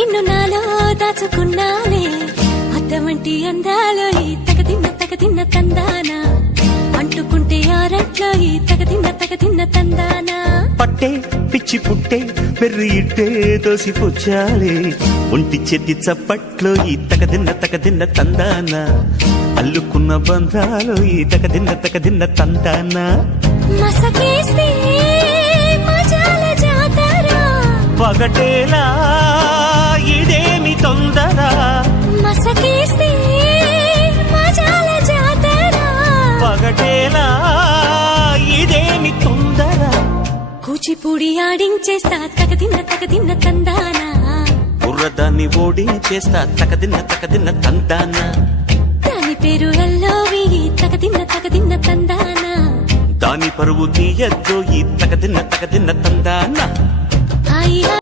నిన్ను నాలో దాచుకున్నానే అద్దమంటి అందాలో ఈ తగదిన్న తందానా అంటుకుంటే ఆరట్లో ఈ తగదిన్న తందానా పట్టే పిచ్చి పుట్టే పెర్రి ఇట్టే దోసి పుచ్చాలే ఒంటి చెట్టి చప్పట్లో ఈ తగదిన్న తందానా అల్లుకున్న బంధాలు ఈ తగదిన్న తందానా మసకేస్తే మజాల జాతర పగటేలా ఇదేమి తొందర మసకేస్తే మజాల జాతర పగటేలా ఇదేమి తొందర కూచిపూడి ఆడించేస్తా తగదిన్న తందానా బుర్రదాన్ని ఓడించేస్తా తగదిన్న తందానా దాని పేరు ఎల్లోవి తగదిన్న తందానా దాని పరువు తీయద్దు ఈ తగదిన్న తందానా